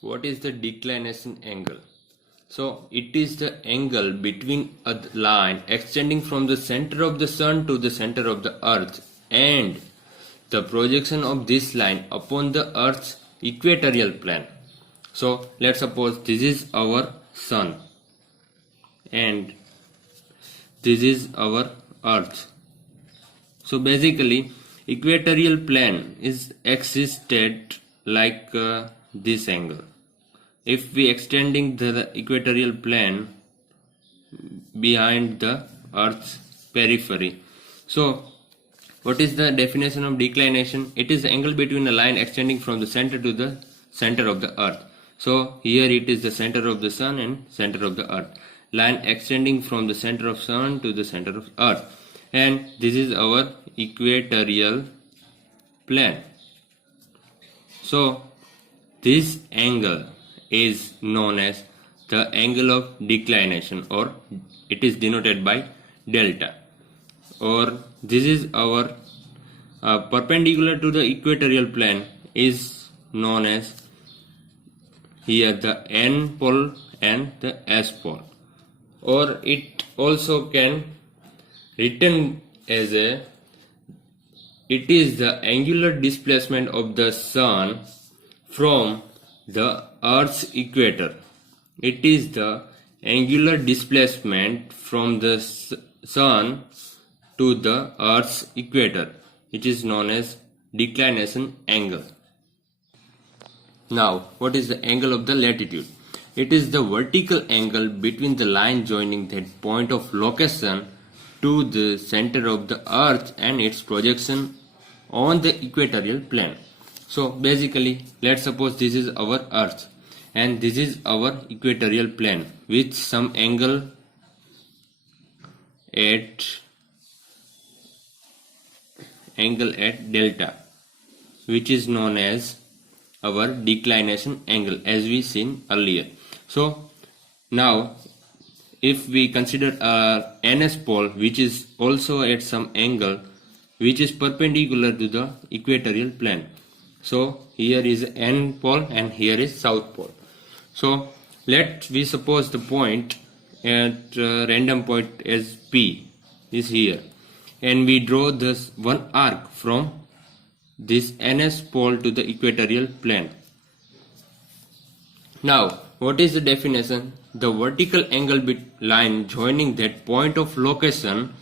What is the declination angle? So it is the angle between a line extending from the center of the sun to the center of the earth and the projection of this line upon the earth's equatorial plane. So let's suppose this is our sun and this is our earth. So basically equatorial plane is existed like this angle. If we extending the equatorial plane behind the earth's periphery. So what is the definition of declination? It is the angle between a line extending from the center to the center of the earth. So here it is the center of the sun and center of the earth. Line extending from the center of sun to the center of earth. And this is our equatorial plane. So this angle is known as the angle of declination, or it is denoted by delta, or this is our perpendicular to the equatorial plane is known as here the N pole and the S pole, or it also can written as it is the angular displacement of the sun from the earth's equator. It is the angular displacement from the sun to the earth's equator, which is known as declination angle. Now, what is the angle of the latitude? It is the vertical angle between the line joining that point of location to the center of the earth and its projection on the equatorial plane. So basically, let's suppose this is our earth and this is our equatorial plane with some angle at delta, which is known as our declination angle, as we seen earlier. So now if we consider a NS pole which is also at some angle which is perpendicular to the equatorial plane. So here is N pole and here is south pole. So let we suppose the point at random point as P is here, and we draw this one arc from this NS pole to the equatorial plane. Now what is the definition? The vertical angle line joining that point of location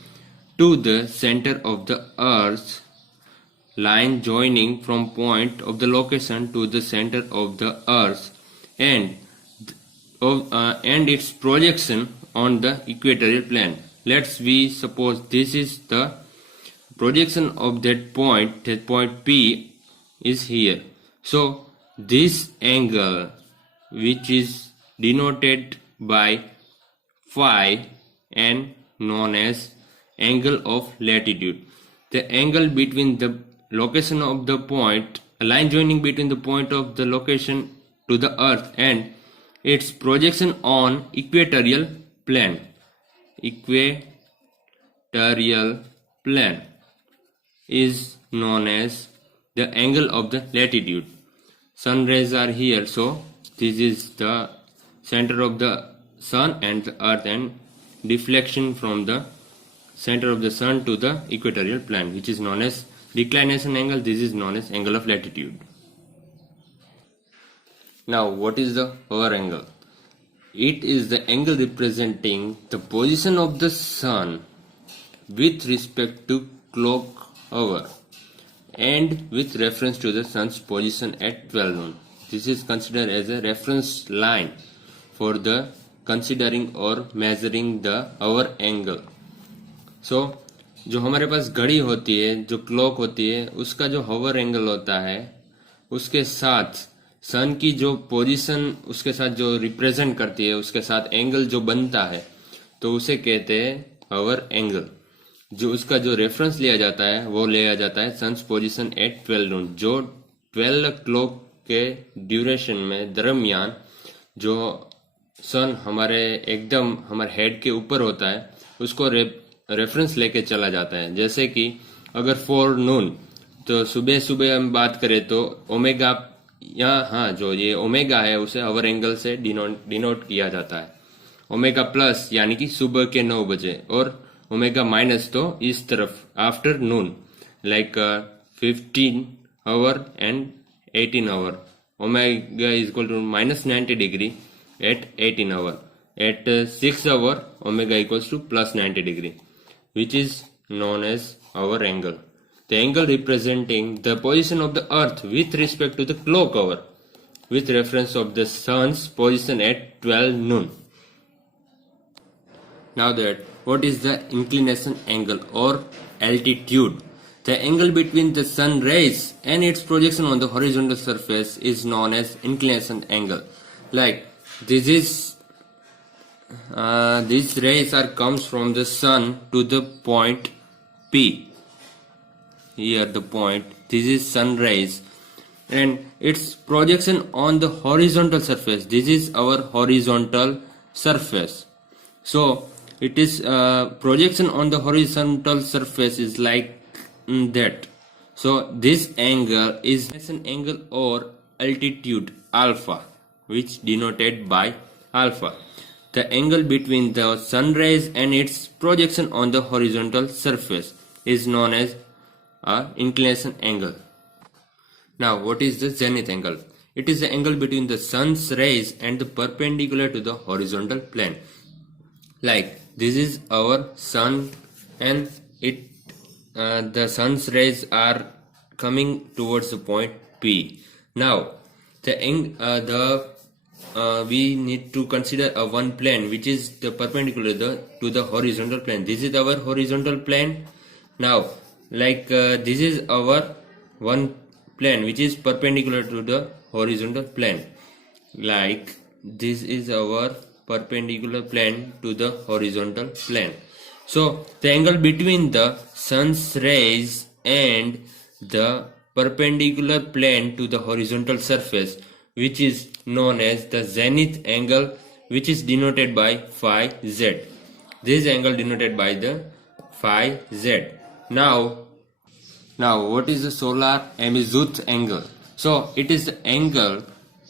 to the center of the earth, line joining from point of the location to the center of the earth and its projection on the equatorial plane. Let's we suppose this is the projection of that point P is here. So this angle, which is denoted by phi and known as angle of latitude. The angle between the location of the point, a line joining between the point of the location to the earth and its projection on equatorial plane. Equatorial plane is known as the angle of the latitude. Sun rays are here, so this is the center of the sun and the earth, and deflection from the center of the sun to the equatorial plane, which is known as declination angle. This is known as angle of latitude. Now what is the hour angle? It is the angle representing the position of the sun with respect to clock hour and with reference to the sun's position at 12 noon. This is considered as a reference line for the considering or measuring the hour angle. So जो हमारे पास घड़ी होती है, जो clock होती है, उसका जो हॉवर एंगल होता है उसके साथ सन की जो पोजीशन उसके साथ जो रिप्रेजेंट करती है उसके साथ एंगल जो बनता है तो उसे कहते हैं हॉवर एंगल. जो उसका जो रेफरेंस लिया जाता है वो लिया जाता है सन्स पोजीशन एट 12 नून. जो 12 क्लॉक के ड्यूरेशन में दरमियान जो सन हमारे एकदम हमारे हेड के ऊपर होता है उसको रेफरेंस लेके चला जाता है. जैसे कि अगर 4 नून तो सुबह सुबह हम बात करें तो ओमेगा यहाँ हाँ, जो ये ओमेगा है उसे आवर एंगल से डिनोट किया जाता है। ओमेगा प्लस यानी कि सुबह के 9 बजे, और ओमेगा माइनस तो इस तरफ afternoon, like 15 hour and 18 hour. Omega is equal to minus 90 degree at 18 hour. At 6 hour, omega equals to plus 90 degree, which is known as our angle. The angle representing the position of the earth with respect to the clock hour, with reference of the sun's position at 12 noon. Now that, what is the inclination angle or altitude? The angle between the sun rays and its projection on the horizontal surface is known as inclination angle. Like this is these rays are comes from the sun to the point P. Here the point, this is sun rays, and its projection on the horizontal surface. This is our horizontal surface. So it is projection on the horizontal surface is like that. So this angle is an angle or altitude alpha, which denoted by alpha. The angle between the sun rays and its projection on the horizontal surface is known as inclination angle. Now, what is the zenith angle? It is the angle between the sun's rays and the perpendicular to the horizontal plane. Like this is our sun, and the sun's rays are coming towards the point P. Now, we need to consider a one plane which is the perpendicular to the horizontal plane. This is our horizontal plane. Now, like this is our one plane which is perpendicular to the horizontal plane. Like this is our perpendicular plane to the horizontal plane. So the angle between the sun's rays and the perpendicular plane to the horizontal surface, which is known as the zenith angle, which is denoted by phi z. This angle denoted by the phi z. Now what is the solar Amizuth angle? So it is the angle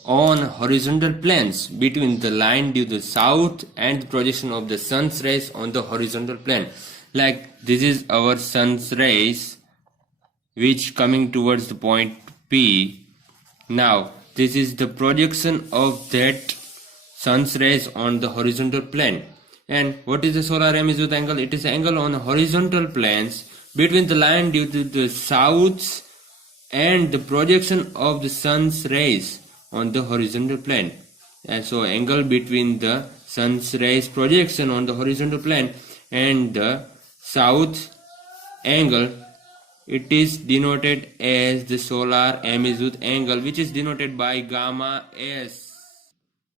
on horizontal planes between the line due to the south and the projection of the sun's rays on the horizontal plane. Like this is our sun's rays which coming towards the point P. Now this is the projection of that sun's rays on the horizontal plane. And what is the solar Amizuth angle? It is the angle on the horizontal planes between the line due to the south and the projection of the sun's rays on the horizontal plane. And so angle between the sun's rays projection on the horizontal plane and the south angle, it is denoted as the solar Amizuth angle, which is denoted by gamma s.